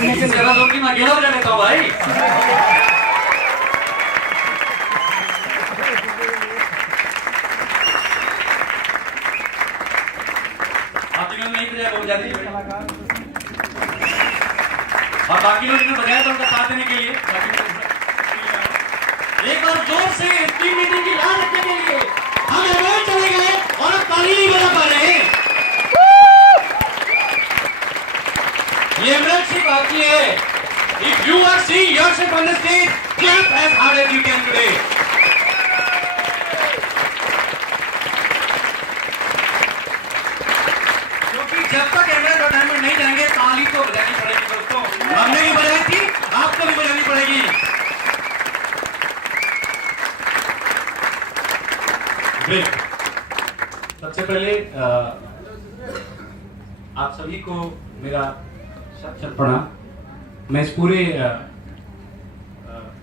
जगह दो कि मैं अकेला बजा लेता हूँ भाई। आप तीनों नहीं बजाया वो बजा दीजिए और बाकी लोग ने बजाया तो उनका साथ देने के लिए एक बार जोर से टीम मीटिंग की याद रखने के लिए हम एमरेट चले गए और अब ताली नहीं बजा पा रहे हैं। ये एमरेट सिर्फ आपकी है। If you are seeing yourself on the stage, clap as hard as you can today. क्योंकि जब तक एमरेट और डायमंड नहीं जाएंगे ताली तो बजानी पड़ेगी दोस्तों। हमने भी बजाई थी, आपको भी बजानी पड़ेगी। सबसे पहले आप सभी को मेरा शत प्रणाम। मैं इस पूरे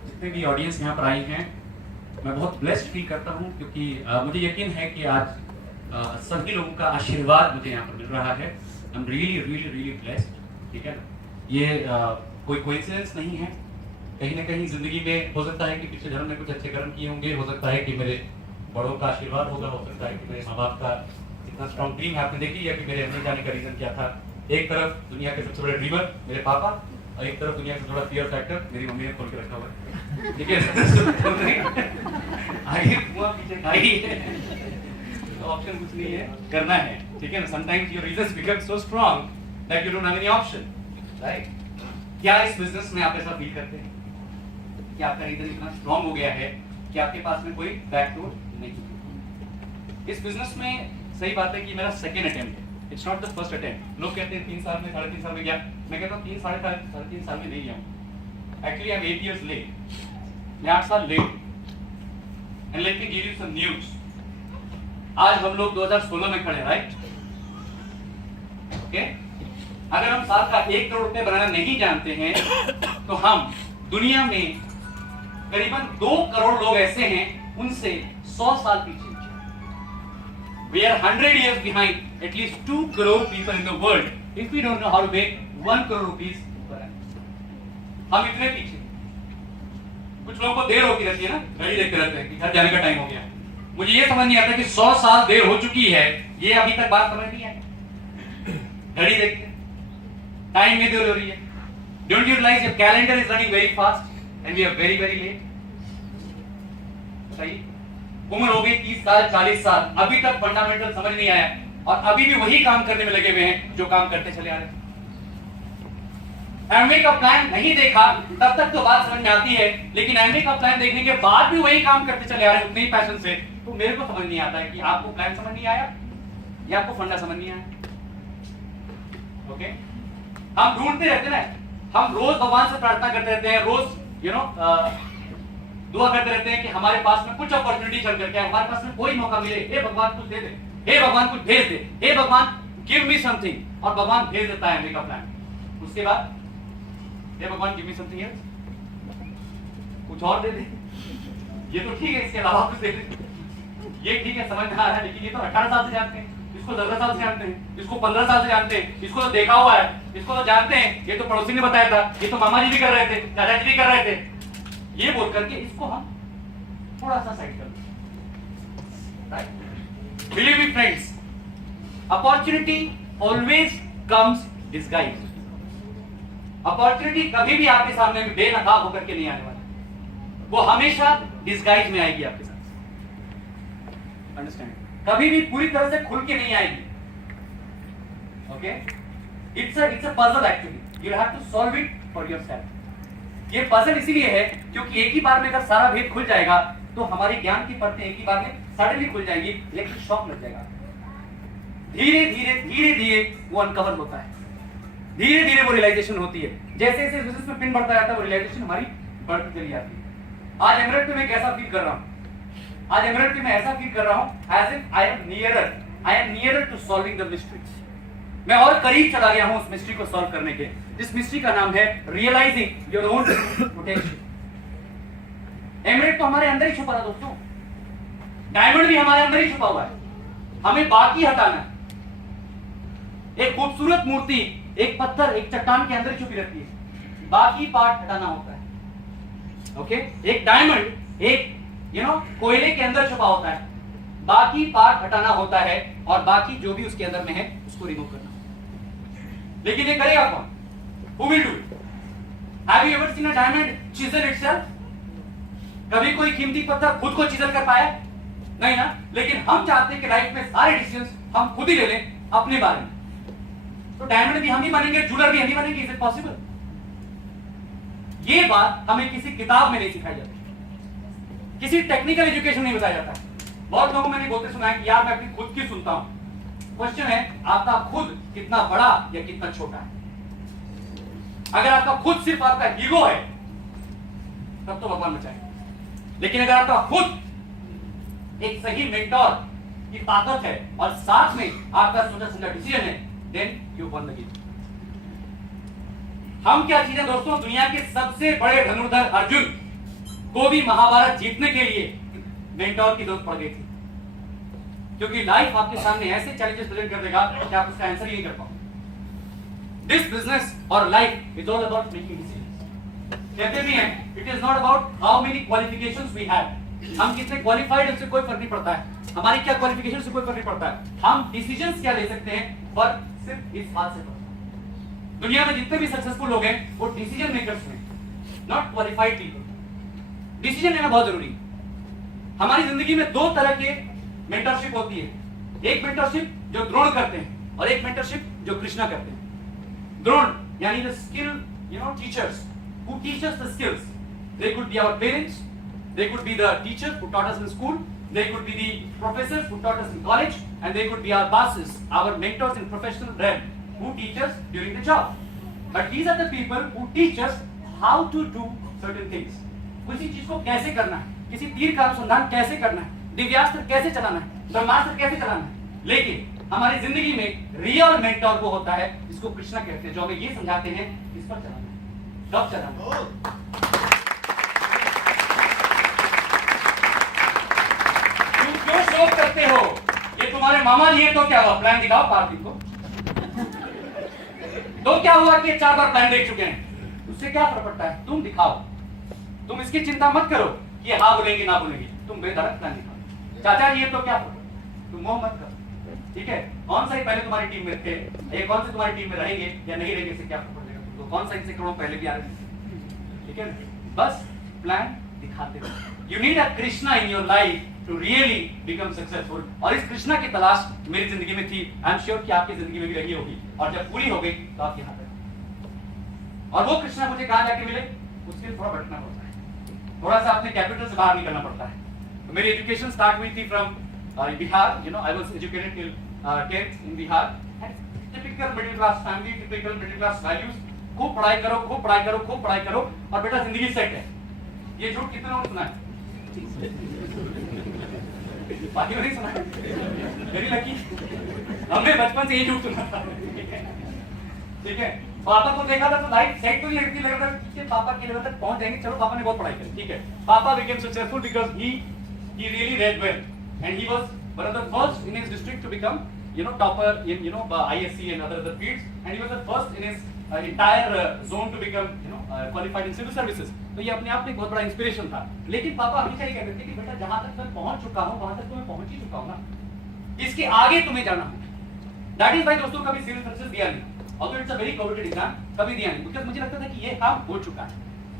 जितने भी ऑडियंस यहाँ पर आई हैं मैं बहुत ब्लेस्ड फील करता हूँ क्योंकि मुझे यकीन है कि आज सभी लोगों का आशीर्वाद मुझे यहाँ पर मिल रहा है। I am really really really blessed. ठीक है ना, ये कोई कोइंसिडेंस नहीं है। कहीं ना कहीं जिंदगी में हो सकता है कि पिछले जन्म में कुछ अच्छे कर्म किए होंगे, हो सकता है कि मेरे बड़ों का आशीर्वाद होगा, हो सकता है कि मेरे माँ बाप का इतना स्ट्रॉन्ग ड्रीम आपने देखी है कि मेरे अंदर जाने का रीजन क्या था। एक तरफ दुनिया के सबसे बड़े ड्रीमर मेरे पापा और एक तरफ दुनिया का थोड़ा फियर फैक्टर मेरी मम्मी ने खोल के रखा हुआ है। ठीक है, आगे कुआं पीछे खाई है तो ऑप्शन कुछ नहीं है, करना है। ठीक है ना, sometimes your reasons become so strong that you don't have any option, right. क्या इस बिजनेस में आप ऐसा फील करते हैं कि आपका रीजन इतना स्ट्रांग हो गया है कि आपके पास में कोई बैकडोर नहीं? इस बिजनेस में सही बात है कि मेरा सेकंड अटेम्प्ट है, it's not the first attempt. लोग कहते हैं 3 साल में 3.5 साल में गया, मैं कहता हूँ 3 साल में नहीं गया हूँ। Actually I am 8 years late, मैं 8 साल late. And let me give you some news. आज हम लोग 2016 में खड़े, राइट? ओके, अगर हम साल का 1 करोड़ रुपए बनाना नहीं जानते हैं तो हम दुनिया में करीबन 2 करोड़ लोग ऐसे हैं उनसे 100 साल पीछे। We are 100 years behind at least 2 crore people in the world if we don't know how to make 1 crore rupees per annum. हम इतने पीछे। कुछ लोगों को देर होती रहती है ना, घड़ी देखते रहते हैं कि घर जाने का टाइम हो गया। मुझे ये समझ नहीं आता कि 100 साल देर हो चुकी है, ये अभी तक बात समझ नहीं आई। घड़ी देखते हैं, टाइम में देर हो रही है। Don't you realize your calendar is running very fast and we are very very late? सही? उम्र हो गई 30 साल 40 साल, अभी तक फंडामेंटल समझ नहीं आया और अभी भी वही काम करने में लगे हुए हैं जो काम करते चले आ रहे हैं। एमवे का प्लान नहीं देखा तब तक तो बात समझ में आती है, लेकिन एमवे का प्लान देखने के बाद भी वही काम करते चले आ रहे हैं उतने ही पैशन से, तो मेरे को समझ नहीं आता है कि आपको प्लान समझ नहीं आया या आपको फंडा समझ नहीं आया। ओके, हम ढूंढते रहते ना, हम रोज भगवान से प्रार्थना करते रहते हैं, रोज दुआ करते रहते हैं कि हमारे पास में कुछ अपॉर्चुनिटी चल करके हमारे पास में कोई मौका मिले। हे भगवान कुछ दे दे, हे भगवान कुछ भेज दे, हे भगवान गिव मी समथिंग, और भगवान भेज देता है मेरा प्लान। उसके बाद हे भगवान गिव मी समथिंग एल्स, कुछ और दे दे। ये तो ठीक है, इसके अलावा कुछ दे दे, ये ठीक है, समझ में आ रहा है। लेकिन ये तो 18 साल से जानते हैं, इसको 15 साल से जानते हैं, इसको 15 साल से जानते हैं, इसको तो देखा हुआ है, इसको तो जानते हैं, ये तो पड़ोसी ने बताया था, ये तो मामा जी भी कर रहे थे, दादाजी भी कर रहे थे। ये बोल करके इसको हम थोड़ा सा साइड कर दें, right? Believe me friends, opportunity always comes disguise. Opportunity कभी भी आपके सामने में बेनकाब होकर के नहीं आने वाली, वो हमेशा डिस्गाइज में आएगी आपके साथ। अंडरस्टैंड? कभी भी पूरी तरह से खुल के नहीं आएगी। Okay, it's a puzzle actually, you have to solve it for yourself. ये पजल इसीलिए है क्योंकि एक ही बार में अगर सारा भेद खुल जाएगा तो हमारे ज्ञान की परतें एक ही बार में सडनली खुल जाएंगी, लेकिन शॉक लग जाएगा। धीरे धीरे धीरे धीरे वो अनकवर होता है, धीरे धीरे वो रियलाइजेशन होती है। जैसे जैसे बिजनेस में पिन बढ़ता जाता है वो रियलाइजेशन हमारी बढ़ती चली जाती है। आज एमरेट पे मैं कैसा फील कर रहा हूँ? आज एमरेट पे मैं ऐसा फील कर रहा हूँ as if I am nearer to solving the mystery. मैं और करीब चला गया हूं उस मिस्ट्री को सॉल्व करने के, जिस मिस्ट्री का नाम है रियलाइजिंग योर ओन पोटेंशियल। एमरेट तो हमारे अंदर ही छुपा था दोस्तों, डायमंड भी हमारे अंदर ही छुपा हुआ है, हमें बाकी हटाना है। एक खूबसूरत मूर्ति एक पत्थर एक चट्टान के अंदर छुपी रहती है, बाकी पार्ट हटाना होता है। ओके, एक डायमंड एक कोयले के अंदर छुपा होता है, बाकी पार्ट हटाना होता है और बाकी जो भी उसके अंदर में है उसको रिमूव करना। लेकिन ये करेगा कौन? Who will do it? Have you ever seen a diamond chisel itself? कभी कोई कीमती पत्थर खुद को चिजल कर पाया? नहीं ना। लेकिन हम चाहते हैं कि लाइफ में सारे डिसीजंस हम खुद ही ले लें अपने बारे में। तो डायमंड भी हम ही बनेंगे, जूलर भी हम ही बनेंगे। Is it possible? ये बात हमें किसी किताब में नहीं सिखाई जाती, किसी टेक्निकल एजुकेशन नहीं बताया जाता। बहुत लोगों मैंने बोलते सुना है कि यार मैं अपनी खुद की सुनता हूं। क्वेश्चन है आपका खुद कितना बड़ा या कितना छोटा है? अगर आपका खुद सिर्फ आपका ईगो है तब तो भगवान बचाए, लेकिन अगर आपका खुद एक सही मेंटोर की ताकत है और साथ में आपका सोचा समझा डिसीजन है, then you won the game. हम क्या चीजें दोस्तों, दुनिया के सबसे बड़े धनुर्धर अर्जुन को भी महाभारत जीतने के लिए मेंटोर की जरूरत पड़ गई थी, क्योंकि लाइफ आपके सामने ऐसे चैलेंजेस प्रेजेंट कर देगा कि आप उसका आंसर ही नहीं कर पाओ। दिस बिजनेस और life is all about making decisions. कहते भी हैं it is not about how many qualifications we have, हम कितने क्वालिफाइड उससे कोई फर्क नहीं पड़ता है, हमारी क्या क्वालिफिकेशन से कोई फर्क नहीं पड़ता है, हम डिसीजंस क्या ले सकते हैं पर सिर्फ इस बात से पड़ता है। दुनिया में जितने भी सक्सेसफुल लोग हैं वो डिसीजन मेकर्स हैं, नॉट क्वालिफाइड पीपल। डिसीजन लेना बहुत जरूरी है। हमारी जिंदगी में दो तरह के मेंटरशिप होती है, एक मेंटरशिप जो द्रोण करते हैं और एक मेंटरशिप जो कृष्णा करते हैं। द्रोण यानी the skill teachers who teach us the skills. They could be our parents, they could be the teachers who taught us in school, they could be the professors who taught us in college, and they could be our bosses, our mentors in professional realm who teach us during the job. But these are the people who teach us how to do certain things. किसी चीज को कैसे करना है, किसी तीर का अनुसंधान कैसे करना है, दिव्यास्त्र कैसे चलाना है, ब्रह्मास्त्र कैसे चलाना है। लेकिन हमारी जिंदगी में रियल मेंटर वो होता है जिसको कृष्णा कहते हैं, जो हमें ये समझाते हैं इस पर चलाना है, कब चलाना। तुम क्यों शोक करते हो? ये तुम्हारे मामा जी है तो क्या हुआ? प्लान दिखाओ कार्तिक को। तो क्या हुआ कि 4 बार प्लान देख चुके हैं, उससे क्या फर्क पड़ता है? तुम दिखाओ, तुम इसकी चिंता मत करो कि हाँ बोलेंगे ना बोलेंगे, तुम बेधड़क प्लान दिखाओ। चाचा जी तो क्या फर्क, तुम मोह मत करो, ठीक है? कौन सा ही पहले तुम्हारी टीम में थे, ये कौन से तुम्हारी टीम में रहेंगे या नहीं रहेंगे, इससे क्या फर्क पड़ेगा? तो कौन सा इनसे करोड़ पहले भी आ रहे हैं, ठीक है? बस प्लान दिखाते रहो। You need a Krishna in your life to really become successful. और इस कृष्णा की तलाश मेरी जिंदगी में थी, आई एम श्योर कि आपकी जिंदगी में भी रही होगी, और जब पूरी हो गई तो आप यहाँ पे। और वो कृष्णा मुझे कहाँ जाके मिले, उसके लिए थोड़ा भटकना पड़ता है, थोड़ा सा अपने कैपिटल से बाहर निकलना पड़ता है। तो मेरी एजुकेशन स्टार्ट हुई थी from Bihar, I was educated till 10th in Bihar, typical middle class family, typical middle class values. खूब पढ़ाई करो, खूब पढ़ाई करो, खूब पढ़ाई करो और बेटा जिंदगी सेट है। ये झूठ कितने लोगों ने सुना है? बाकी नहीं सुना है? वेरी लकी, हमने बचपन से ये झूठ सुना था, ठीक है? पापा को देखा था तो लाइफ सेट तो नहीं लगती, लग रहा था कि पापा के लेवल तक पहुंच जाएंगे, चलो पापा ने बहुत पढ़ाई की, ठीक है? पापा became successful because he really read well and he was one of the first in his district to become topper in ISC and other fields, and he was the first in his entire zone to become qualified in civil services. तो ये अपने आप में बहुत बड़ा inspiration था। लेकिन पापा हमेशा ये कहते थे कि बेटा जहां तक मैं पहुंच चुका हूं वहां तक तो मैं पहुंच ही चुका हूं ना, इसके आगे तुम्हें जाना है। दैट इज वाई दोस्तों कभी सिविल सर्विसेज दिया नहीं, although it's a very competitive exam, कभी दिया नहीं, बिकॉज़ मुझे लगता था कि ये काम हो चुका है,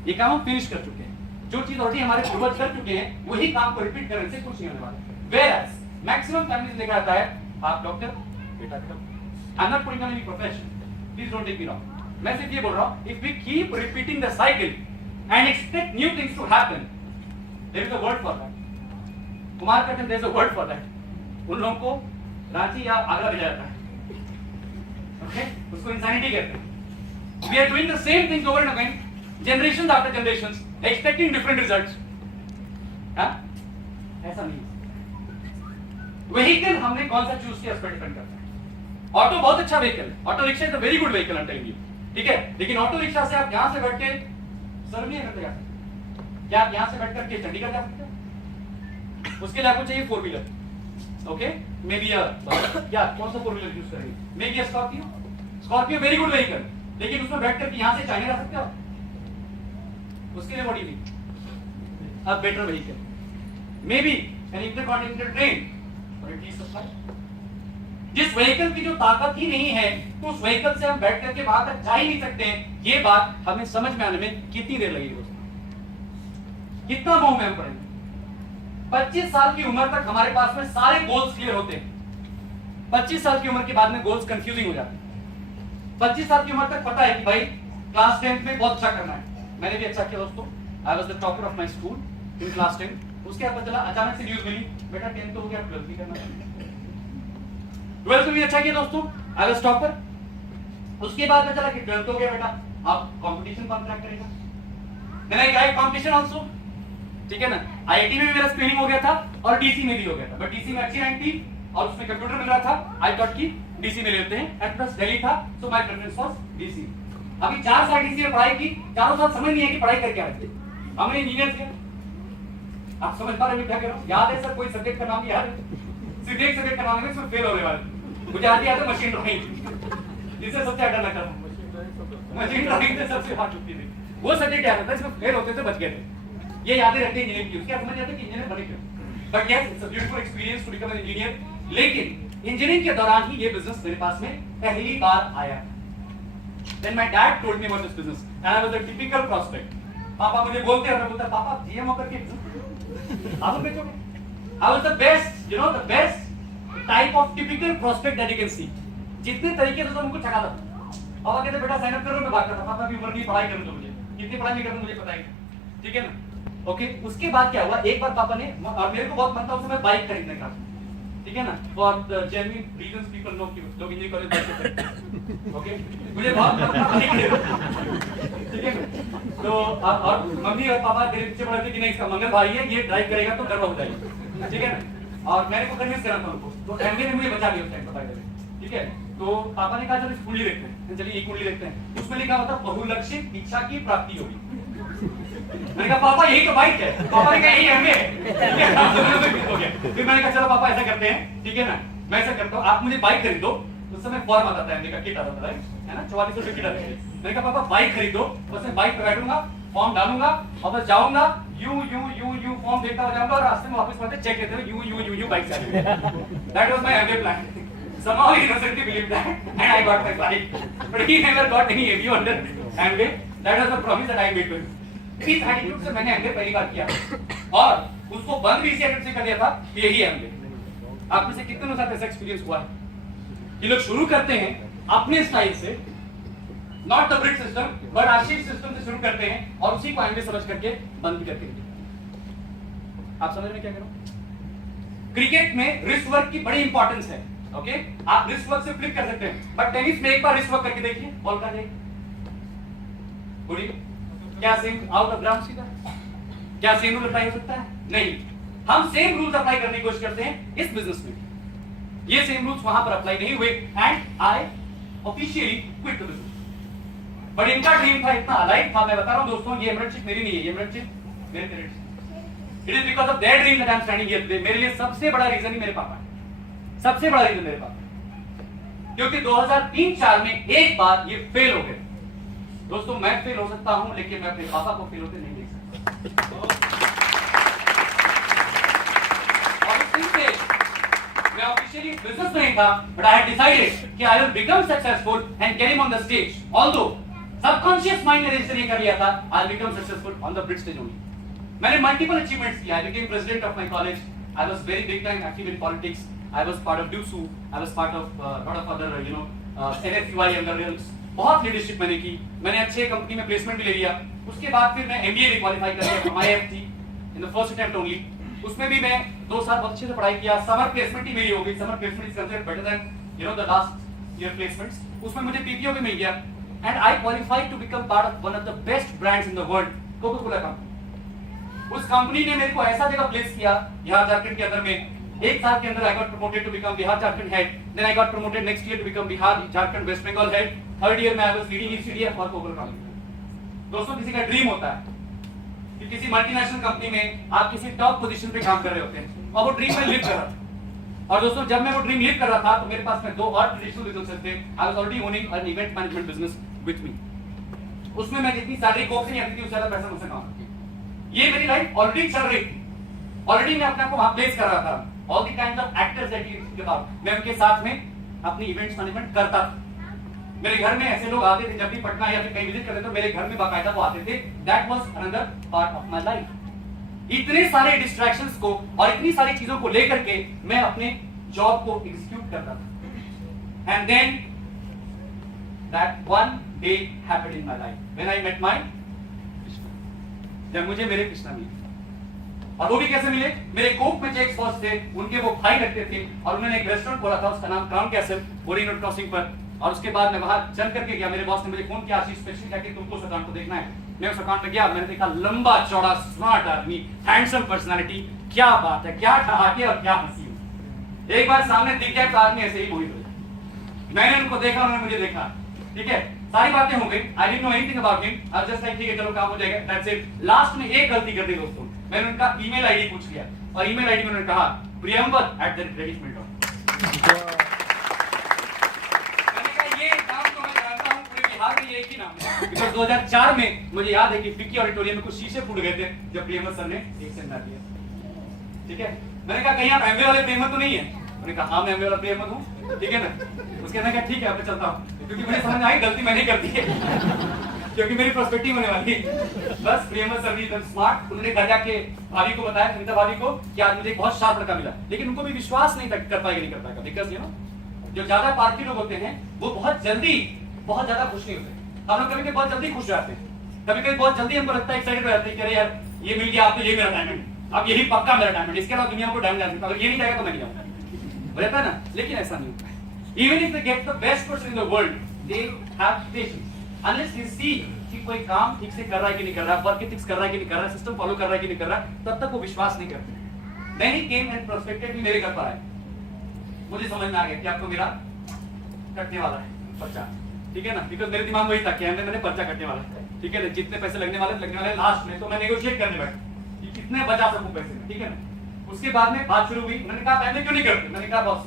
ये काम हम फिनिश कर चुके हैं, जो चीज ऑलरेडी हमारे पूर्वज कर चुके हैं वही काम को रिपीट करने से कुछ नहीं होने वाला। वेयरएज मैक्सिमम फैमिलीज देखा जाता है आप डॉक्टर, बेटा करो। I am not putting on any profession, please don't take me wrong, मैं सिर्फ ये बोल रहा हूं, if we keep repeating the cycle and expect new things to happen, there is a word for that. Kumar कहते हैं there is a word for that. उन लोगों को रांची या आगरा भेजा जाता है, ओके, उसको इंसैनिटी कहते हैं। We are doing the same things over and again, generations after generations, expecting different results. हां, ऐसा नहीं। व्हीकल हमने कौन सा चूज किया उस पर डिपेंड करता है। ऑटो बहुत अच्छा vehicle, auto rickshaw is a very good vehicle, I am telling you, ठीक है? लेकिन ऑटो रिक्शा से आप यहां से बैठ के सर्विया करते जा सकते, क्या आप यहां से बैठ करके चंडीगढ़ जा सकते हो? उसके लिए आपको चाहिए 4 व्हीलर, ओके, मे बी क्या कौन सा 4 व्हीलर यूज करेंगे? May be Scorpio, Scorpio very good vehicle, लेकिन उसमें बैठ करके यहां से चाइना जा सकते हो? उसके लिए what do you need? A better vehicle, maybe an intercontinental train और इट इज सप्लाई। जिस व्हीकल की जो ताकत ही नहीं है तो उस व्हीकल से हम बैठ करके वहां तक जा ही नहीं सकते हैं। ये बात हमें समझ में आने में कितनी देर लगेगी दोस्तों? कितना मोह में हम पड़ेंगे? 25 साल की उम्र तक हमारे पास में सारे गोल्स क्लियर होते हैं। 25 साल की उम्र के बाद में गोल्स कंफ्यूजिंग हो जाते हैं। 25 साल की उम्र तक पता है कि भाई क्लास 10 में बहुत अच्छा करना है। मैंने भी अच्छा किया दोस्तों, I was the topper of my school in class 10। उसके बाद पता चला, अचानक से न्यूज मिली, बेटा 10 तो हो गया, 12 भी करना है। 12 में भी अच्छा किया दोस्तों, आई वाज टॉपर। उसके बाद में चला कि 12 हो गया बेटा, आप कंपटीशन कौन क्रैक करेगा? मैंने कहा कंपटीशन आल्सो, ठीक है ना। आईआईटी में भी मेरा स्क्रीनिंग हो गया था और डीसी में भी हो गया था, बट डीसी में अच्छी रैंक थी और उसमें कंप्यूटर मिल रहा था। आई थॉट कि डीसी में लेते हैं, एट प्लस दिल्ली था, so my preference was DC. अभी 4 साल डीसी में पढ़ाई की, चारों साल समझ नहीं है कि पढ़ाई करके आए थे। हमने इंजीनियर किया, आप समझ पा रहे हो क्या कह रहा हूं? याद है सर कोई सब्जेक्ट का नाम याद है? सिर्फ एक सब्जेक्ट का नाम है, इसमें फेल होने वाले। मुझे आती है मशीन ड्राइंग, जिससे सबसे डर लगता था। मशीन ड्राइंग से सबसे हाथ चुकती थी, वो सब्जेक्ट याद था, इसमें फेल होते थे, बच गए थे। ये यादें रखते इंजीनियरिंग की, उसके समझ जाते कि इंजीनियर बने क्यों। But yes, it's a beautiful experience to become an engineer. लेकिन इंजीनियरिंग के दौरान ही ये बिजनेस मेरे पास में पहली बार आया। Then my dad told me about this business and I was a typical prospect. पापा मुझे बोलते हैं, मैं बोलता पापा जीएम होकर के आप बेचोगे? I was the best, you know, the best type of typical prospect that you can see. जितने तरीके से तो उनको चकाता था। पापा कहते बेटा साइन अप करो, मैं भागता था। पापा अभी उम्र नहीं, पढ़ाई करूँ तो मुझे कितनी पढ़ाई नहीं करूँ मुझे पता ही नहीं, ठीक है ना। ओके, उसके बाद क्या हुआ, एक बार पापा ने, और मेरे को बहुत मन था उस समय बाइक खरीदने का, ठीक है ना। For the genuine reasons people know कि लोग इंजीनियरिंग कॉलेज बाइक खरीदते, ओके। मुझे बहुत मन था बाइक खरीदने, ठीक है ना। तो और मम्मी और पापा मेरे पीछे पड़े थे कि नहीं इसका मंगल भाई है, ये ड्राइव करेगा तो गर्व हो जाएगा, ठीक है ना। और मैंने को कन्विंस करा था उनको, तो एमबीए ने मुझे बचा लिया उस टाइम पर, ठीक है। तो पापा ने कहा चलो कुंडली देखते हैं, चलिए ये कुंडली देखते हैं। उसमें लिखा होता बहुलक्षित इच्छा की प्राप्ति होगी। मैंने कहा पापा यही तो बाइक है। पापा ने कहा यही एमबीए हो गया। फिर मैंने कहा चलो पापा ऐसा करते हैं, ठीक है ना, मैं ऐसा करता हूँ, आप मुझे बाइक खरीद दो। उस समय फॉर्म आता था एमबीए का, किट आता था, है ना, 4400 रुपए किट आती है। मैंने कहा पापा बाइक खरीदो, बस मैं बाइक पे बैठूंगा, फॉर्म डालूंगा और बस जाऊंगा, यू फॉर्म देखता हो जाऊंगा और रास्ते में वापस पहुंचे चेक लेते हुए यू बाइक से। That was my MBA plan. Somehow he innocently believed that, and I got my bike. But he never got any ABU under MBA. That was the promise that I made to him. इस attitude से मैंने MBA पहली बार किया और उसको बंद भी इसी एटीट्यूड से कर दिया था कि यही MBA। आप में से कितने लोगों के साथ ऐसा एक्सपीरियंस हुआ है कि लोग शुरू करते हैं अपने स्टाइल से, not the brit system but Ashish system से शुरू करते हैं और उसी को MBA समझ करके बंद भी करके। आप समझ में क्या करो? क्रिकेट में रिस्ट वर्क की बड़ी इंपॉर्टेंस है, ओके। आप रिस्ट वर्क से फ्लिक कर सकते हैं, बट टेनिस में एक बार रिस्ट वर्क करके देखिए, बॉल का देखिए, क्या सेम आउट ऑफ ग्राउंड सीधा? क्या सेम रूल अप्लाई हो सकता है? नहीं। हम सेम रूल्स अप्लाई करने की कोशिश करते हैं इस बिजनेस में, ये सेम रूल्स वहां पर अप्लाई नहीं हुए and I officially quit the business. But इनका ड्रीम था, इतना अलाइव था, मैं बता रहा हूं दोस्तों, ये एमरेटशिप मेरी नहीं है, ये एमरेटशिप मेरे parents. It is because of their dream that I am standing here today. मेरे लिए सबसे बड़ा रीजन ही मेरे पापा है, सबसे बड़ा रीजन मेरे पापा, क्योंकि 2003-4 में एक बार ये फेल हो गए। दोस्तों मैं फेल हो सकता हूं लेकिन मैं अपने पापा को फेल होते नहीं देख सकता। और उस दिन से मैं ऑफिशियली बिजनेस में था, बट आई हैड डिसाइडेड कि I will become successful and get him on the stage. Although subconscious mind ने रजिस्टर ये कर लिया था, I will become successful on the bridge stage only. मैंने मल्टीपल अचीवमेंट्स किया। I became president of my college, I was very big time active in politics, I was part of DUSU, I was part of lot of other NSUI undergrounds, बहुत leadership मैंने की, मैंने अच्छे company में placement भी ले लिया। उसके बाद फिर मैं MBA भी क्वालिफाई कर लिया, IIFT in the first attempt only। उसमें भी मैं 2 साल बहुत अच्छे से पढ़ाई किया, समर प्लेसमेंट ही मेरी हो गई। Summer placement is considered better than the last year placements। उसमें मुझे PPO भी मिल गया and I qualified to become part of one of the best brands in the world, Coca-Cola company. उस कंपनी ने मेरे को ऐसा जगह प्लेस किया यहाँ झारखंड के अंदर में, एक साल के अंदर I got promoted to become Bihar Jharkhand head, then I got promoted next year to become Bihar Jharkhand west Bengal head, third year में I was leading ECDF for Coca-Cola company। दोस्तों किसी का ड्रीम होता है कि किसी मल्टीनेशनल कंपनी में आप किसी टॉप पोजीशन पे काम कर रहे होते हैं और वो ड्रीम में लिव कर रहा था। और दोस्तों जब मैं वो ड्रीम लिव कर रहा था तो मेरे पास में 2 और ट्रेडिशनल बिजनेसेस थे। I was already owning an event management business with me। उसमें मैं जितनी सैलरी कोक से नहीं आती थी उससे ज्यादा पैसा मुझसे कमाता। ये मेरी लाइफ ऑलरेडी चल रही थी, ऑलरेडी मैं अपने आप को वहां प्लेस कर रहा था। All the kind of actors that के बाद मैं उनके साथ में अपनी इवेंट्स मैनेजमेंट करता था। मेरे घर में ऐसे लोग आते थे जब भी पटना या फिर कहीं विजिट करते तो मेरे घर में बाकायदा वो आते थे। That was another part of my life. इतने सारे डिस्ट्रैक्शंस को और इतनी सारी चीजों को लेकर के मैं अपने जॉब को एग्जीक्यूट करता था। And then that one day happened in my life when I met my Krishna. जब मुझे मेरे कृष्णा मिले, और वो भी कैसे मिले, मेरे कोक में चेक्स बॉस थे, उनके वो भाई लगते थे और उन्होंने एक रेस्टोरेंट खोला था, उसका नाम crown castle, boring road crossing पर। और उसके बाद मैं वहां चल करके गया, मेरे बॉस ने मुझे फोन किया, आशीष स्पेशली क्या कि तुमको उस अकाउंट को देखना है। मैं उस अकाउंट में गया, मैंने देखा लंबा चौड़ा स्मार्ट आदमी, हैंडसम पर्सनालिटी, क्या बात है, क्या ठहाके और क्या हंसी। एक बार सामने दिख गया तो आदमी ऐसे ही मोहित हो जाए। मैंने उनको देखा, उन्होंने मुझे देखा, ठीक है, सारी बातें हो गई। I didn't know anything about him. I just like ठीक है चलो काम हो जाएगा, दैट्स इट। लास्ट में एक गलती कर दी दोस्तों, मैंने उनका ईमेल आईडी पूछ लिया और ईमेल आईडी में उन्होंने कहा priyambar@creditmail.com। मैंने कहा ये नाम तो मैं जानता हूं, पूरे बिहार में ये एक ही नाम है। बिकॉज़ 2004 में मुझे याद है कि फिक्की ऑडिटोरियम में कुछ शीशे फूट गए थे जब प्रियंबर सर ने एक सेमिनार दिया, ठीक है। मैंने कहा कहीं आप एमवे वाले प्रियंबर तो नहीं है? उन्होंने कहा हाँ मैं एमवे वाला प्रियंबर हूं, ठीक है ना। उसके मैंने कहा ठीक है अब मैं चलता हूं, क्योंकि मुझे समझ में आई गलती मैंने कर दी है क्योंकि मेरी प्रोस्पेक्टिव होने वाली है। बस प्रियंबर सर भी एकदम स्मार्ट, उन्होंने घर जाके भाभी को बताया, सुनीता भाभी को, कि आज मुझे एक बहुत शार्प लड़का मिला। लेकिन उनको भी विश्वास नहीं कर पाएगा, नहीं कर पाएगा, बिकॉज़ यू नो जो ज्यादा पारखी लोग होते हैं वो बहुत जल्दी बहुत ज्यादा खुश नहीं होते। हम लोग कभी बहुत जल्दी खुश रहते हैं, कभी कभी बहुत जल्दी हमको लगता है, एक्साइटेड हो जाते हैं कि अरे यार ये मिल गया, अब तो ये मेरा डायमंड, अब यही पक्का मेरा डायमंड, इसके अलावा दुनिया को डायमंड आ सकता है, अगर ये नहीं जाएगा तो मैं नहीं जाऊंगा, हो जाता है ना। लेकिन ऐसा नहीं होता। Even if they get the best person in the world, they have patience unless they see कि कोई काम ठीक से कर रहा है कि नहीं कर रहा, वर्क एथिक्स कर रहा है कि नहीं कर रहा, सिस्टम फॉलो कर रहा है कि नहीं कर रहा, तब तक वो विश्वास नहीं करते। देन ही केम एंड प्रोस्पेक्टेड भी मेरे घर पर आए, मुझे समझ में आ गया कि आपको मेरा कटने वाला है पर्चा, ठीक है ना। बिकॉज़ मेरे दिमाग में वही था कि मैंने पर्चा कटने वाला है, ठीक है ना। जितने पैसे लगने वाले लास्ट में, तो मैं नेगोशिएट करने बैठा कि कितने बचा सकूं पैसे, ठीक है ना। उसके बाद में बात शुरू हुई, उन्होंने कहा पहले क्यों नहीं करते, मैंने कहा बॉस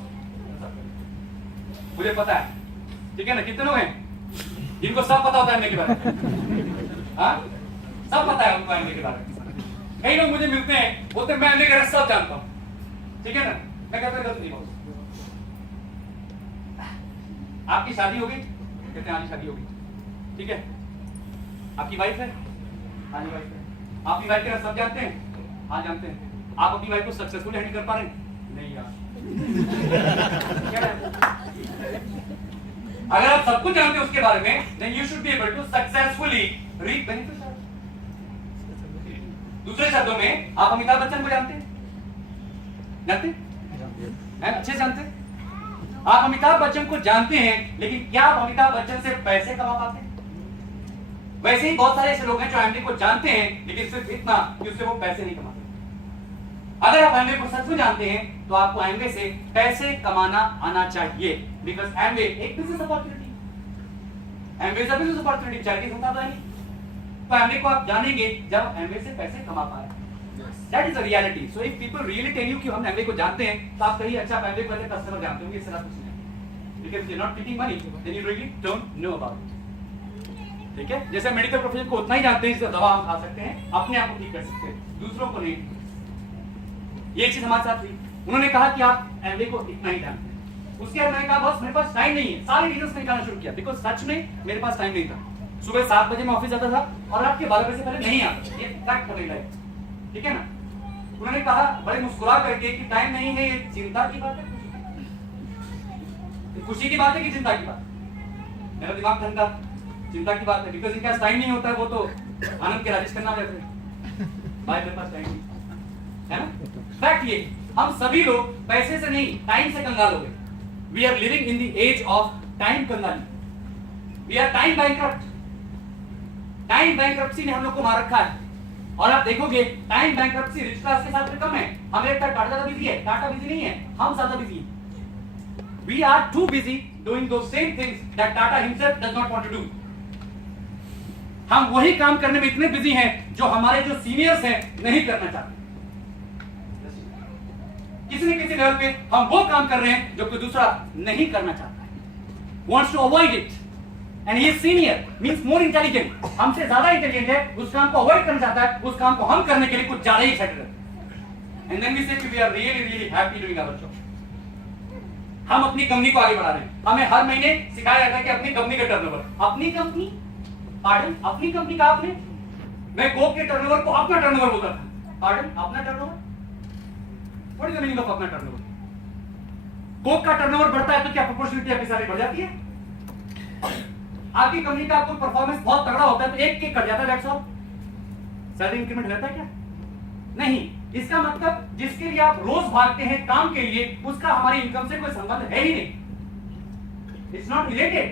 मुझे पता है, ठीक है ना। कितने लोग हैं जिनको सब पता होता है एमए के बारे में, हाँ सब पता है उनको एमए के बारे में। कई लोग मुझे मिलते हैं, बोलते हैं मैं एमए का सब जानता हूं, ठीक है ना। मैं कहता हूं नहीं बॉस, आपकी शादी हो गई, कहते हैं हाँ शादी हो गई, ठीक है। आपकी वाइफ है, हाँ जी वाइफ है। आपकी वाइफ का सब जानते हैं, हाँ जानते हैं। आप अपनी वाइफ को सक्सेसफुली हैंडल कर पा रहे हैं? नहीं यार क्या अगर आप सब कुछ जानते हैं उसके बारे में, then you should be able to successfully reap benefits। दूसरे शब्दों में आप अमिताभ बच्चन को जानते हैं? जानते हैं? अच्छे जानते हैं? आप अमिताभ बच्चन को जानते हैं, लेकिन क्या आप अमिताभ बच्चन से पैसे कमा पाते हैं? वैसे ही बहुत सारे ऐसे लोग हैं जो एमवे को जानते हैं, लेकिन सिर्फ इतना कि उससे वो पैसे नहीं कमाते। अगर आप एमवे को सच में जानते हैं तो आपको एमवे से पैसे कमाना आना चाहिए, बिकॉज़ एमवे एक business opportunity, Amway is a business opportunity, charity संस्था नहीं। तो एमवे को आप जानेंगे जब एमवे से पैसे कमा पाए। That is a reality. So if people really tell you कि हम एमवे को जानते हैं, तो आप कहिए अच्छा एमवे को कस्टमर जानते होंगे, इससे कुछ नहीं, because you are not taking money, then you really don't know about it, ठीक है। जैसे मेडिकल प्रोफेशन को उतना ही जानते हैं जितना दवा हम खा सकते हैं, अपने आप को ठीक कर सकते हैं, दूसरों को नहीं। ये चीज हमारे साथ हुई। उन्होंने कहा कि आप एमवे को इतना ही जानते हैं। उसके बाद मैंने कहा बस मेरे पास टाइम नहीं है, सारे रीजंस निकालना शुरू किया, बिकॉज़ सच में मेरे पास टाइम नहीं था। सुबह 7 बजे मैं ऑफिस जाता था और रात के 12 बजे से पहले नहीं आता, ये फैक्ट हो गई, ठीक है ना। उन्होंने कहा बड़े मुस्कुरा करके कि टाइम नहीं है, ये चिंता की बात है, खुशी की बात है कि चिंता की बात है? मेरा दिमाग ठंडा, चिंता की बात है, बिकॉज़ इनका टाइम नहीं होता है, वो तो आनंद के राजेश खन्ना रहते हैं, भाई मेरे पास टाइम नहीं है ना। फैक्ट ये, हम सभी लोग पैसे से नहीं टाइम से कंगाल हो गए। We are living in the age of time कंगाली, we are time bankrupt. Time bankruptcy ने हम लोग को मार रखा है। और आप देखोगे टाइम बैंकरप्सी रिच क्लास के साथ कम है। हमें लगता है टाटा ज्यादा बिजी है, टाटा बिजी नहीं है, हम ज्यादा बिजी हैं। We are too busy doing those same things that Tata himself does not want to do. हम वही काम करने में इतने बिजी हैं जो हमारे जो सीनियर्स हैं नहीं करना चाहते। किसी न किसी लेवल पे हम वो काम कर रहे हैं जो कोई दूसरा नहीं करना चाहता है, wants to avoid it, and he is senior means more intelligent, हमसे ज्यादा इंटेलिजेंट है, उस काम को अवॉइड करना चाहता है, उस काम को हम करने के लिए कुछ ज्यादा ही एक्साइटेड रहते हैं। And then we say we are really really happy doing our job. हम अपनी कंपनी को आगे बढ़ा रहे हैं। हमें हर महीने सिखाया जाता है कि अपनी कंपनी का टर्नओवर, अपनी कंपनी, पार्डन, अपनी कंपनी का आपने, मैं कोक के टर्नओवर को अपना टर्नओवर बोलता था, पार्डन, अपना turnover, what is the meaning of अपना टर्नओवर? कोक का टर्नओवर बढ़ता है तो क्या प्रोपोर्शनलिटी आपकी सैलरी बढ़ जाती है? आपकी कंपनी का कोई परफॉर्मेंस बहुत तगड़ा होता है तो एक केक कट जाता है, दैट्स ऑल। सैलरी इंक्रीमेंट रहता है क्या? नहीं। इसका मतलब जिसके लिए आप रोज भागते हैं काम के लिए, उसका हमारी इनकम से कोई संबंध है ही नहीं, इट्स नॉट रिलेटेड।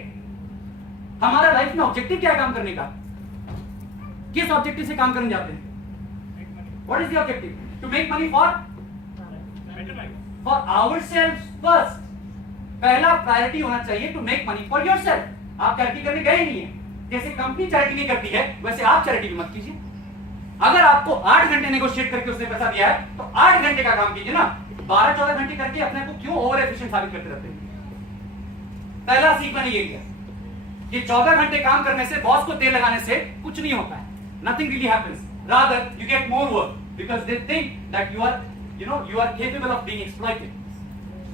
हमारा लाइफ में ऑब्जेक्टिव क्या है काम करने का? किस ऑब्जेक्टिव से काम करने जाते हैं? What is the objective? To make money for ourselves first. पहला प्रायोरिटी होना चाहिए to make money for yourself. आप चैरिटी करने गए नहीं है, जैसे कंपनी चैरिटी नहीं करती है वैसे आप चैरिटी भी मत कीजिए। अगर आपको 8 घंटे नेगोशिएट करके उसने पैसा दिया है तो 8 घंटे का काम कीजिए ना, 12-14 घंटे करके अपने को क्यों ओवर एफिशिएंट साबित करते रहते हैं? पहला सीखना नहीं है कि 14 घंटे काम करने से, बॉस को तेल लगाने से कुछ नहीं होता है, nothing really happens, rather you get more work because they think that you are capable of being exploited।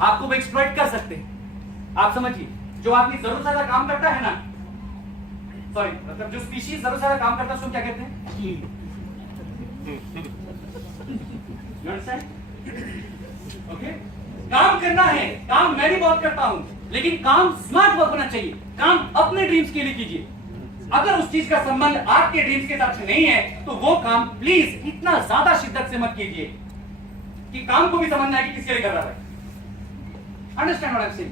आपको वो एक्सप्लॉइट कर सकते हैं। आप समझिए, जो आदमी जरूर ज्यादा काम करता है ना, सॉरी मतलब जो स्पीशीज जरूर ज्यादा काम करता है उसको क्या कहते हैं? ओके, काम करना है, काम मैं भी बहुत करता हूं, लेकिन काम स्मार्ट वर्क होना चाहिए। काम अपने ड्रीम्स के लिए कीजिए। अगर उस चीज का संबंध आपके ड्रीम्स के साथ नहीं है तो वो काम प्लीज इतना ज्यादा शिद्दत से मत कीजिए कि काम को भी समझना है कि किसके लिए कर रहा है। Understand what I am saying?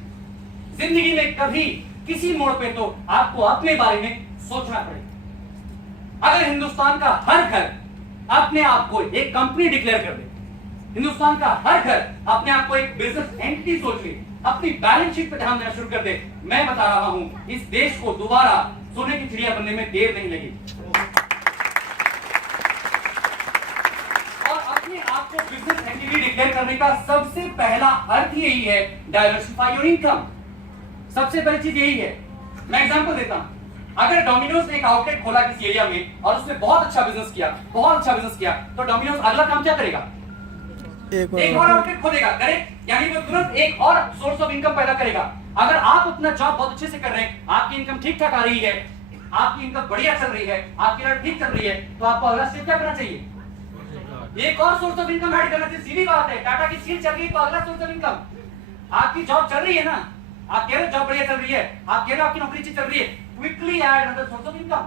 जिंदगी में कभी किसी मोड़ पे तो आपको अपने बारे में सोचना पड़ेगा। अगर हिंदुस्तान का हर घर अपने आप को एक कंपनी डिक्लेयर कर दे, हिंदुस्तान का हर घर अपने आप को एक बिजनेस एंटिटी सोच ले, अपनी बैलेंस शीट पर ध्यान देना शुरू कर दे, मैं बता रहा हूं इस देश को दोबारा सोने की चिड़िया बनने में देर नहीं लगेगी। और अपने आप को बिजनेस एंटिटी डिक्लेयर करने का सबसे पहला अर्थ यही है, डाइवर्सिफाई योर इनकम। सबसे पहली चीज यही है। मैं एग्जांपल देता हूं, अगर डोमिनोज ने एक आउटलेट खोला किसी एरिया में और उसने बहुत अच्छा बिजनेस किया, तो डोमिनोज अगला काम क्या करेगा? एक और आउटलेट खोलेगा, करेक्ट? यानी वो तुरंत एक और सोर्स ऑफ इनकम पैदा करेगा। अगर आप अपना जॉब बहुत अच्छे से कर रहे हैं, आपकी इनकम ठीक ठाक आ रही है, आपकी इनकम बढ़िया चल रही है, आपकी लाइफ ठीक चल रही है, तो आपको अगला स्टेप क्या करना चाहिए? एक और सोर्स ऑफ इनकम ऐड करना चाहिए। सीधी बात है, टाटा की सील चल रही है तो अगला सोर्स ऑफ इनकम। आपकी जॉब चल रही है ना, आप कह रहे जॉब बढ़िया चल रही है, आप कह रहे आपकी नौकरी अच्छी चल रही है, quickly add another source of income,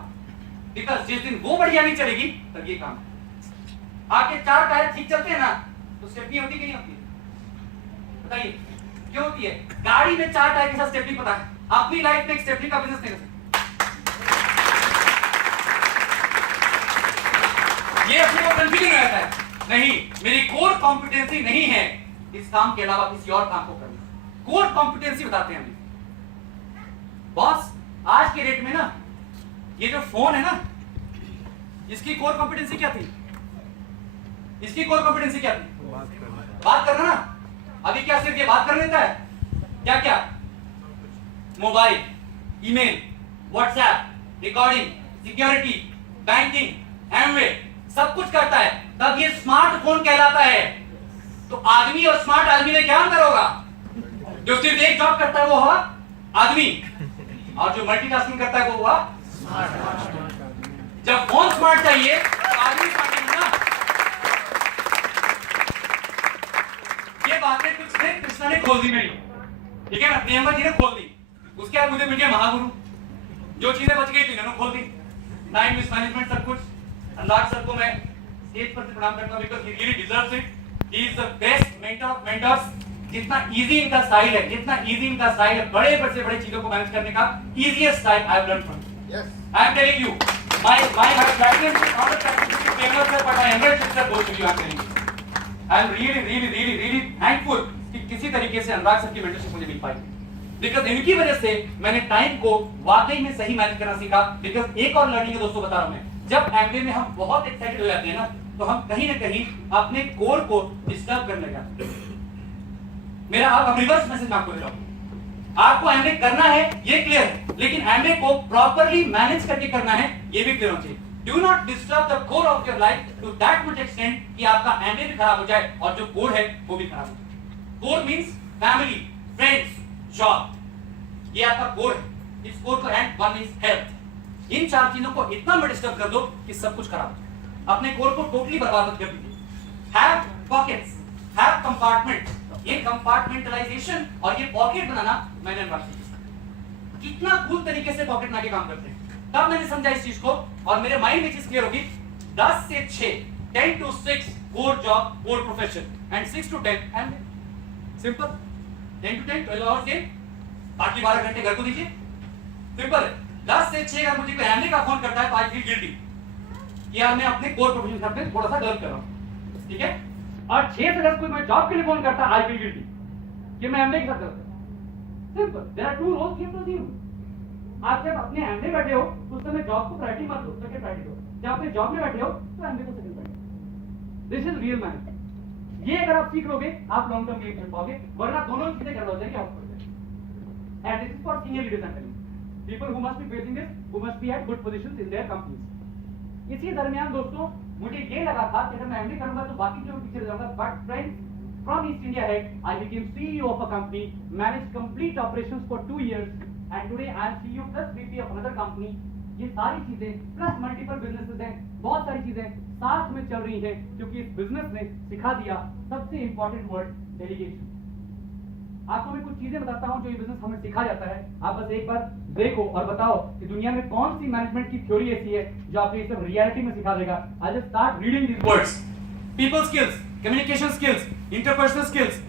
because जिस दिन वो बढ़िया नहीं चलेगी तब ये काम। आपके 4 टायर ठीक चलते हैं ना तो स्टेपनी होती कि नहीं होती? बताइए क्यों होती है? गाड़ी में 4 टायर के साथ स्टेपनी पता है, अपनी लाइफ में एक स्टेपनी का बिजनेस नहीं कर सकते। ये अपने को कंफ्यूजन रहता है, नहीं मेरी कोर कॉम्पिटेंसी नहीं है इस काम के अलावा किसी और काम को करना। कोर कॉम्पिटेंसी बताते हैं हमें। बॉस आज के डेट में ना ये जो फोन है ना, इसकी कोर कॉम्पिटेंसी क्या थी? इसकी कोर कॉम्पिटेंसी क्या थी? बात करना ना। अभी क्या सिर्फ ये बात कर लेता है? क्या क्या? Mobile, email, WhatsApp, recording, security, banking, Amway सब कुछ करता है, तब ये स्मार्टफोन कहलाता है। तो आदमी और स्मार्ट आदमी में क्या अंतर होगा? जो सिर्फ एक जॉब करता है वो हुआ आदमी, और जो मल्टीटास्किंग करता है वो हुआ स्मार्ट। जब फोन स्मार्ट चाहिए तो आदमी स्मार्ट है ना। ये बातें कुछ ने कृष्णा ने खोल दी मेरी, ठीक है ना, प्रियंका जी ने खोल दी। उसके बाद मुझे मिल गया महागुरु, जो चीजें बच गई थी इन्होंने खोल दी। टाइम मैनेजमेंट सब कुछ। अनुराग सर को मैं स्टेज पर से प्रणाम करता हूं because he really deserves it. He is the best mentor of mentors. जितना इजी इनका स्टाइल है, बड़े से बड़े चीजों को मैनेज करने का easiest style I have learn from. Yes, I am telling you, my platinum order certificate famous है, but I enriched sir both of you are telling you। I am really thankful कि किसी तरीके से अनुराग sir की mentorship मुझे मिल पाई, because इनकी वजह से मैंने टाइम को वाकई में सही मैनेज करना सीखा। बिकॉज़ एक और लर्निंग है दोस्तों, बता रहा हूं मैं, जब एमबीए में हम बहुत एक्साइटेड हो जाते हैं ना, तो हम कहीं ना कहीं अपने कोर को डिस्टर्ब करने लगते हैं। मेरा अब रिवर्स मैसेज मैं आपको दे रहा हूं। आपको एमबीए करना है ये क्लियर है, लेकिन एमबीए को प्रॉपर्ली मैनेज करके करना है ये भी क्लियर होना चाहिए। Do not disturb the core of your life to that much extent कि आपका एमबीए भी खराब हो जाए और जो कोर है वो भी खराब हो जाए। Core means family, friends, job, ये आपका कोर है। इस कोर को एंड वन इज हेल्थ। इन चार चीजों को इतना मत डिस्टर्ब कर दो कि सब कुछ खराब हो जाए। अपने कोर को टोटली बर्बाद मत कर दीजिए। Have pockets, have compartment. ये कंपार्टमेंटलाइजेशन और ये पॉकेट बनाना मैंने कितना कूल तरीके से पॉकेट बना के काम करते हैं। तब मैंने समझा इस चीज को और मेरे माइंड में चीज क्लियर होगी। 10 से 6, 10 to 6 core job, core profession and 6 to 10 MBA. Simple. 10 to 10 12 hours के, बाकी 12 घंटे घर को दीजिए। सिंपल है। 10 से 6 अगर मुझे कोई एमबीए का फोन करता है तो आई फील गिल्टी, यार मैं अपने कोर प्रोफेशन करते थोड़ा सा गलत कर रहा हूं, ठीक है। और 6 से अगर कोई मैं जॉब के लिए फोन करता है आई फील गिल्टी कि मैं एमबीए के साथ करता हूं। Simple. There are two roles you have to do. आप जब अपने एमबीए बैठे हो तो उस समय जॉब को प्रायोरिटी मत दो, सेकंड प्रायोरिटी दो। जब अपने जॉब में बैठे हो तो एमबीए को second priority. This is real management. ये अगर आप सीख लोगे आप लॉन्ग टर्म गेम खेल पाओगे, वरना दोनों चीजें गड़बड़ हो जाएंगी आपको। And this is for senior leaders and people who must be facing this, who must be at good positions in their companies. इसी दरमियान दोस्तों मुझे ये लगा था कि अगर मैं एमबीए करूंगा तो बाकी जो पीछे रह जाऊंगा, but friends from East India head I became CEO of a company, managed complete operations for 2 years and today I am CEO plus VP of another company। ये सारी चीजें प्लस मल्टीपल बिजनेसेस हैं, बहुत सारी चीजें साथ में चल रही हैं क्योंकि इस बिजनेस ने सिखा दिया सबसे इंपॉर्टेंट वर्ड डेलीगेशन। आपको मैं कुछ चीजें बताता हूं जो ये बिजनेस हमें सिखा जाता है। आप बस एक बार देखो और बताओ कि दुनिया में कौन सी मैनेजमेंट की थ्योरी ऐसी है जो आपको ये सब रियलिटी में सिखा देगा। I just start reading these words. People skills, communication skills, interpersonal skills,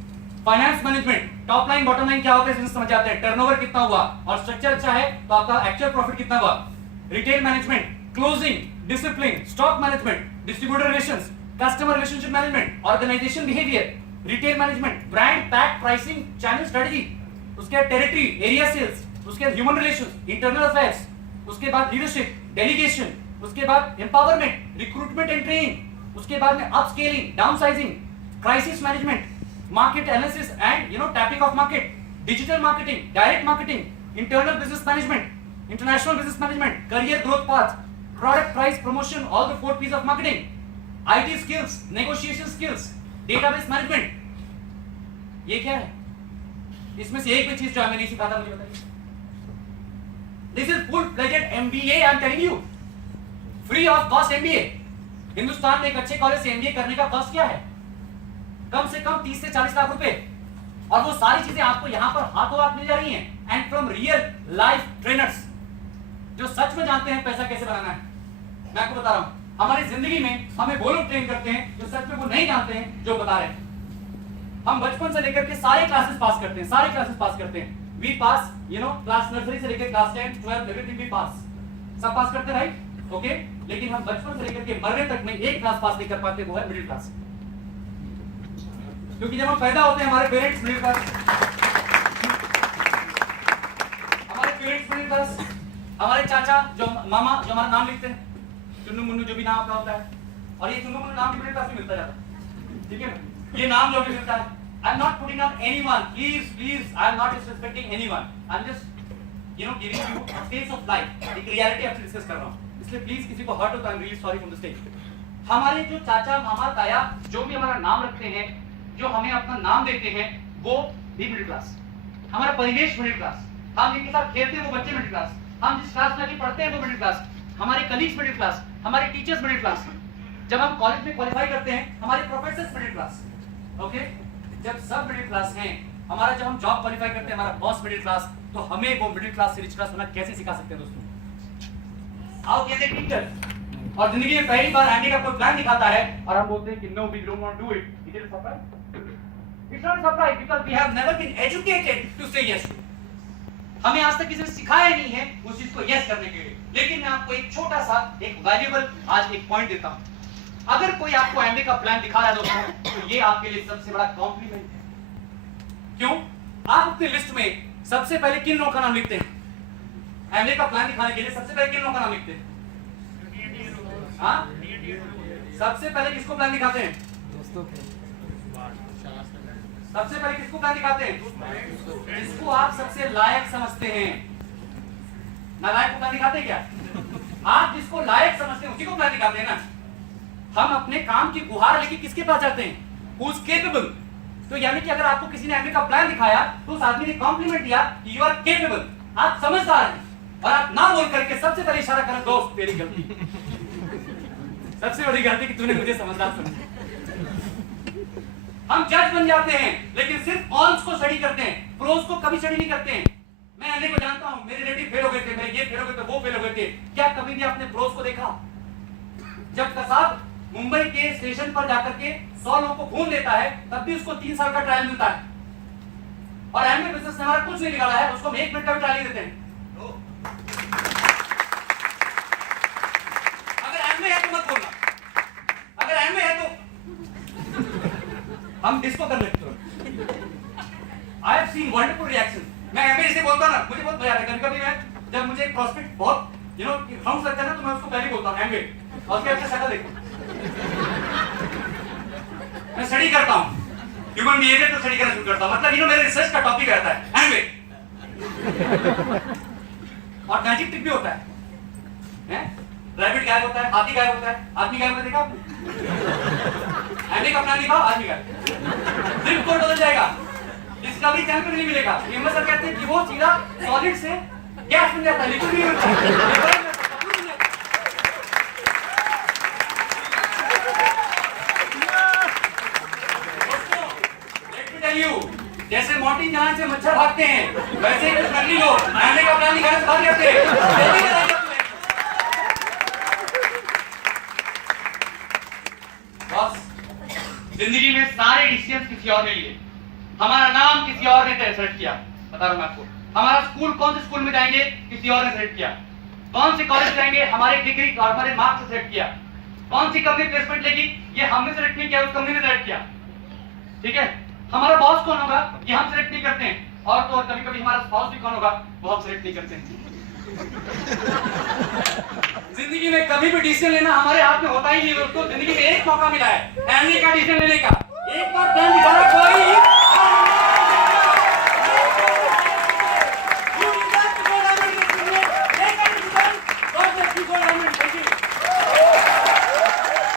finance management, top line bottom line क्या होता है समझ जाते हैं, टर्नओवर कितना हुआ और स्ट्रक्चर अच्छा है तो आपका एक्चुअल प्रॉफिट कितना हुआ, retail management, closing, discipline, stock management, distributor relations, customer relationship management, organisation behaviour, retail management, brand, pack, pricing, channel strategy, उसके टेरिटरी, एरिया सेल्स, उसके ह्यूमन रिलेशंस, इंटरनल अफेयर्स, उसके बाद लीडरशिप, डेलीगेशन, उसके बाद empowerment, recruitment and training, उसके बाद में upscaling, downsizing, crisis management, market analysis and tapping of market, digital marketing, direct marketing, internal business management, international business management, career growth path, product price promotion, all the 4 P's of marketing, IT skills, negotiation skills, database management. ये क्या है? इसमें से एक भी चीज जो हमें नहीं सिखाता मुझे बताइए। This is full fledged MBA, I am telling you, free of cost MBA. Hindustan में एक अच्छे कॉलेज से एमबीए करने का कॉस्ट क्या है? कम से कम 30 से 40 लाख रुपए, और वो सारी चीजें आपको यहां पर हाथों हाथ मिल जा रही हैं and from real life trainers जो सच में जानते हैं पैसा कैसे बनाना है। मैं आपको बता रहा हूं, हमारी जिंदगी में हमें वो लोग ट्रेन करते हैं जो सच में वो नहीं जानते हैं जो बता रहे हैं। हम बचपन से लेकर के सारे क्लासेस पास करते हैं, सारे क्लासेस पास करते हैं। वी पास क्लास नर्सरी से लेकर क्लास 10, 12 एवरीथिंग वी पास, सब पास करते हैं राइट, ओके। लेकिन हम बचपन से लेकर के मरने तक में एक क्लास पास नहीं कर पाते, वो है मिडिल क्लास। क्योंकि जब हम पैदा होते हैं हमारे पेरेंट्स मिडिल क्लास, हमारे चाचा जो मामा जो हमारा नाम लिखते हैं, चुन्नू मुन्नू जो भी नाम आपका होता है, और ये चुन्नू मुन्नू नाम भी मिडिल क्लास में मिलता जाता है, ठीक है ना। ये नाम जो भी मिलता है, आई am not putting on anyone, please I am not disrespecting anyone, I am just giving you a face of life, एक रियलिटी आपसे डिस्कस कर रहा हूं। इसलिए प्लीज किसी को हर्ट हो तो I am really sorry from the stage. हमारे जो चाचा मामा ताया जो भी हमारा नाम रखते हैं, जो हमें अपना नाम देते हैं, वो भी मिडिल क्लास। हमारा परिवेश मिडिल क्लास, हम जिनके साथ खेलते हैं वो बच्चे मिडिल क्लास, हम जिस क्लास में आके पढ़ते हैं वो मिडिल क्लास, हमारे कलीग्स मिडिल क्लास, हमारे टीचर्स मिडिल क्लास, जब हम कॉलेज में क्वालिफाई करते हैं हमारे प्रोफेसर्स मिडिल क्लास, ओके। जब सब मिडिल क्लास हैं, हमारा जब हम जॉब क्वालिफाई करते हैं हमारा बॉस मिडिल क्लास, तो हमें वो मिडिल क्लास से रिच क्लास होना कैसे सिखा सकते हैं दोस्तों? आओ कहते हैं टीचर, और जिंदगी में पहली बार एंडी का कोई प्लान दिखाता है और हम बोलते हैं कि no we don't want to do it. It is a surprise, it's not a surprise because we have never been educated to say yes. हमें आज तक किसी ने सिखाया नहीं है उस चीज को यस करने के लिए। लेकिन मैं आपको एक छोटा सा एक वैल्यूएबल आज एक पॉइंट देता हूं। अगर कोई आपको एमबीए का प्लान दिखा रहा है दोस्तों, तो ये आपके लिए सबसे बड़ा कॉम्प्लीमेंट है। क्यों? आप अपनी लिस्ट में सबसे पहले किन लोगों का नाम लिखते हैं? एमबीए का प्लान दिखाने के लिए सबसे पहले किन लोगों का नाम लिखते हैं? हाँ? सबसे पहले किसको प्लान दिखाते हैं? दोस्तों। सबसे पहले किसको प्लान दिखाते हैं? जिसको आप सबसे लायक समझते हैं। नालायक को प्लान दिखाते हैं क्या? आप जिसको लायक समझते हैं उसी को प्लान दिखाते हैं ना। हम अपने काम की गुहार लेके किसके पास जाते हैं? Who is capable. तो यानी कि अगर आपको किसी ने एमबीए का प्लान दिखाया तो उस आदमी ने कॉम्प्लीमेंट दिया कि यू आर केपेबल, आप समझदार हैं, और आप ना बोल करके सबसे पहले इशारा करें दोस्त तेरी गलती। सबसे बड़ी गलती कि तूने मुझे समझदार समझा। हम जज बन जाते हैं लेकिन सिर्फ कॉन्स को स्टडी करते हैं, प्रोस को कभी स्टडी नहीं करते हैं। मैं एमबीए को जानता हूं, मेरे रिलेटिव फेल हो गए थे, मेरे ये फेल हो गए थे, वो फेल हो गए थे। क्या कभी भी आपने प्रोस को देखा? जब कसाब मुंबई के स्टेशन पर जाकर के 100 लोगों को खून देता है तब भी उसको 3 साल का ट्रायल मिलता है, और एमबीए बिजनेस ने हमारा कुछ नहीं निकाला है, उसको हम 1 मिनट का भी ट्रायल देते हैं। अगर एमबीए है तो मत बोलना, अगर एमबीए है तो हम डिस्को कर लेते हैं। I have seen wonderful reaction. मैं एमबीए से बोलता ना, मुझे बहुत मजा आता है। कभी मैं जब मुझे प्रॉस्पेक्ट बहुत हाउस लगता है ना, तो मैं उसको पहले बोलता हूँ एमबीए, और उसके बाद शक्ल देखो। मैं स्टडी करता हूँ ह्यूमन बिहेवियर को, स्टडी करना शुरू करता हूँ। मतलब मेरे रिसर्च का टॉपिक रहता है एमबीए। और मैजिक ट्रिक भी होता है, रैबिट गायब होता है, हाथी गायब होता है, आदमी गायब होता है, देखा आपने? एमबीए का प्लान दिखाओ, आदमी गायब, ट्रिप कोड बदल जाएगा, डिस्कवरी चैनल पे नहीं मिलेगा। ये सर कहते हैं कि वो सीधा सॉलिड से गैस बन जाता है, लिक्विड नहीं होता। जैसे मॉर्टिन जहां से मच्छर भागते हैं, वैसे ही नकली लोग एमबीए का प्लान निकालने से भाग जाते हैं। बस जिंदगी में सारे डिसीजन किसी और ने लिए, हमारा नाम किसी और ने सेलेक्ट किया। बता रहा हूं मैं आपको, हमारा स्कूल कौन से स्कूल में जाएंगे किसी और ने सेलेक्ट किया, कौन से कॉलेज जाएंगे हमारे डिग्री और हमारे मार्क्स से सेलेक्ट किया, कौन सी कंपनी प्लेसमेंट लेगी ये हमने सेलेक्ट नहीं किया, उस कंपनी ने सेलेक्ट किया। ठीक है, हमारा बॉस कौन होगा ये हम सेलेक्ट नहीं करते हैं, और तो और कभी कभी हमारा स्पाउस भी कौन होगा वो हम सेलेक्ट नहीं करते हैं। जिंदगी में कभी भी डिसीजन लेना हमारे हाथ में होता ही नहीं दोस्तों। जिंदगी में एक मौका मिला है एमबीए का डिसीजन लेने का, एक बार प्लान दिखाना कोई